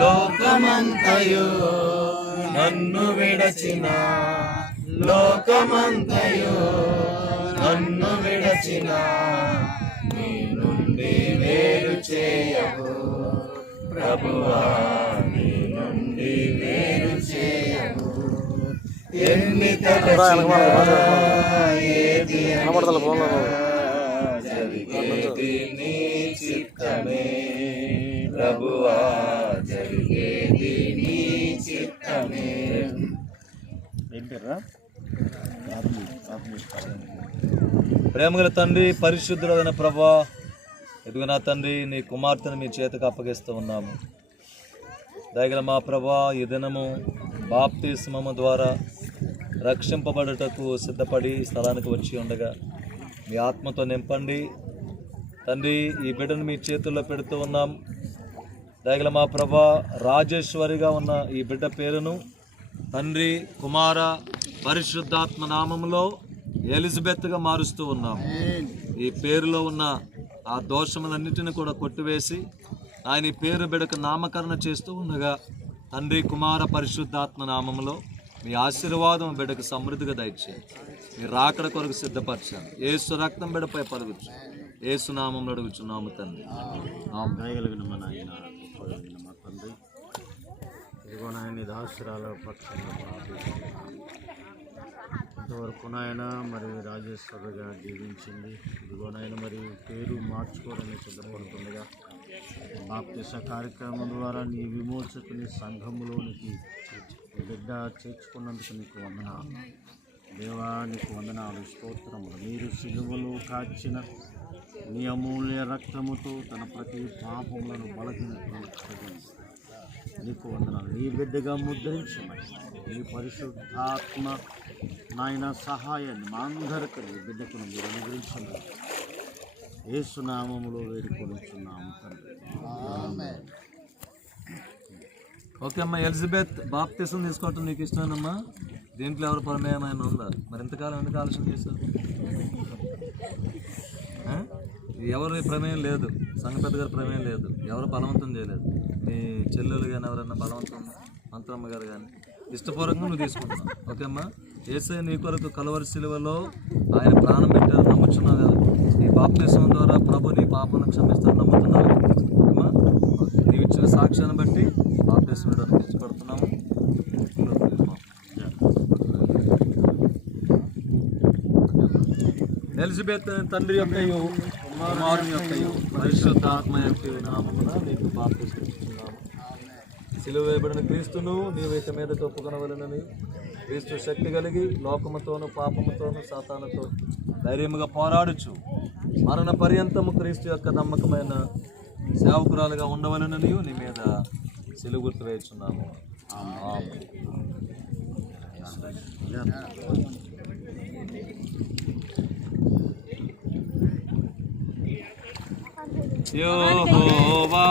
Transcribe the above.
లోకమంతయు నన్ను విడచిన, లోకమంతయు నన్ను విడచిన, నీ నుండి వేరు చేయవు ప్రభువా, నీ నుండి వేరు చేయవు. ఎన్ని తలచినా ఏది జరిగేది నీ చిత్తమే ప్రభువా, జరిగేది నీ చిత్తమే. ప్రేమగల తండ్రి, పరిశుద్ధుడైన ప్రభువా, ఎదుగు నా తండ్రి, నీ కుమార్తెను మీ చేతికి అప్పగిస్తూ ఉన్నాము. దయగల మా ప్రభువా, ఈ దినము బాప్తిస్మము ద్వారా రక్షింపబడుటకు సిద్ధపడి స్థలానికి వచ్చి ఉండగా మీ ఆత్మతో నింపండి తండ్రి. ఈ బిడ్డను మీ చేతుల్లో పెడుతూ ఉన్నాం. దయగల మా ప్రభువా, రాజేశ్వరిగా ఉన్న ఈ బిడ్డ పేరును తండ్రి, కుమార, పరిశుద్ధాత్మ నామములో ఎలిజబెత్గా మారుస్తూ ఉన్నాం. ఈ పేరులో ఉన్న ఆ దోషములన్నిటిని కూడా కొట్టివేసి ఆయన ఈ పేరు బిడ్డకు నామకరణ చేస్తూ ఉండగా తండ్రి, కుమార, పరిశుద్ధాత్మ నామములో మీ ఆశీర్వాదం బిడ్డకు సమృద్ధిగా దయచేయండి. మీ రాకడ కొరకు సిద్ధపరచండి. యేసు రక్తం బిడ్డపై పలుకుచు, యేసు నామంలో అడుగుచున్నాము తండ్రి. దయగలిగిన మా నాయన, గొప్పగలిగిన మా తండ్రి, ఇదిగో నాయన దాసురాల పక్షంగా ఇంతవరకు నాయన మరి రాజేశ్వరిగా జీవించింది. ఇదిగో నాయన మరి పేరు మార్చుకోవడానికి సిద్ధపడుతుండగా బాప్తిస కార్యక్రమం ద్వారా నీ విమోచకుని సంఘములోనికి బిడ్డ చేర్చుకున్నందుకు నీకు వందనాలు దేవా, నీకు వందనాలు, స్తోత్రములు. మీరు సిలువలో కాచిన నీ అమూల్య రక్తముతో తన ప్రతి పాపములను బలహీనతలను నీకు వందనాలు. నీ బిడ్డగా ముద్రించమని నీ పరిశుద్ధాత్మ నాయన సహాయాన్ని మా అందరికీ నీ బిడ్డకు మీరు అనుగ్రహించమని యేసు నామములో వేడుకొనుచున్నాము తండ్రి. ఓకే అమ్మా, ఎలిజబెత్, బాప్తిసం తీసుకోవటం నీకు ఇష్టమేనమ్మా? దీంట్లో ఎవరు ప్రమేయమైన ఉందా? మరి ఎంతకాలం ఎందుకు ఆలోచన చేశారు? ఎవరి ప్రమేయం లేదు, సంఘ పెద్ద గారి ప్రమేయం లేదు, ఎవరు బలవంతం చేయలేదు. మీ చెల్లెలు కానీ ఎవరైనా బలవంతం, మంత్రమ్మ గారు కానీ ఇష్టపూర్వకంగా నువ్వు తీసుకుంటున్నావు. ఓకే అమ్మా, యేసయ్య నీ కొరకు కలువరి సిలువలో ఆయన ప్రాణం పెట్టారు, నమ్ముచున్నావు కదా. ఈ బాప్తిసం ద్వారా ప్రభు నీ పాపను క్షమిస్తాను నమ్ముతున్నావు అమ్మా. నీవు ఇచ్చిన సాక్ష్యాన్ని బట్టి బాప్తిసం ఇవ్వడానికి ఇష్టపడుతున్నాము. ఎలిజబెత్ తండ్రి యొక్కయు కుమారుని యొక్కయు పరిశుద్ధాత్మ యొక్క నామమున నీకు బాప్తిసం ఇస్తున్నాము. సిలువ వేయబడిన క్రీస్తును నీవు ఇక మీద ఒప్పుకొనవలెనని క్రీస్తు శక్తి కలిగి లోకముతోను పాపముతోను సాతానుతో ధైర్యముగా పోరాడుచు మరణ పర్యంతము క్రీస్తు యొక్క నమ్మకమైన సేవకురాలుగా ఉండవలెనని నీ మీద సిలువ గుర్తు వేయుచున్నాము. యెహోవా